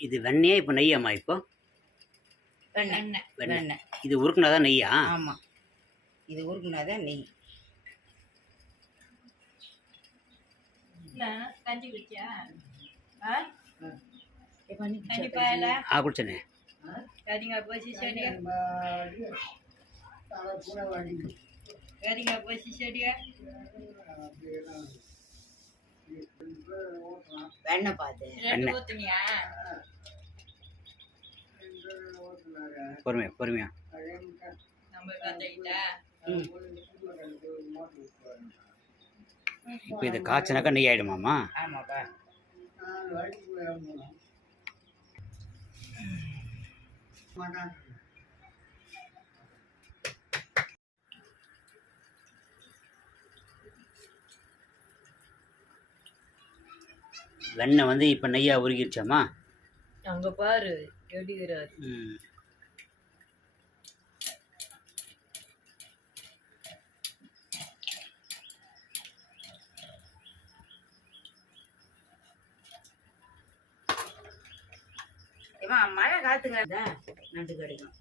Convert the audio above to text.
இது வெண்ணையா? இப்போ நெய்யாம்மா இப்போ? வெண்ணெய். வெண்ணெய். இது உருக்குனாதான் நெய்யா? ஆமாம் இது நெய். இல்ல, கஞ்சி குடிச்சியா? ஆ? குடிச்சனே. கறிங்க போச்சு செடியா கறிங்க போச்சு செடியா வெண்ணெய். ஊத்துனியா? பொறுமையா பொறுமையா. இப்போ இதை காய்ச்சினாக்கா நெய் ஆயிடுமாம்மா ஆமாப்பா. வெண்ணெய் வந்து இப்போ நெய்யா உருகிருச்சாம்மா அங்க பாரு எடுக்கிறாரு ம். மழை காத்துங்க. நண்டு கிடைக்கும்.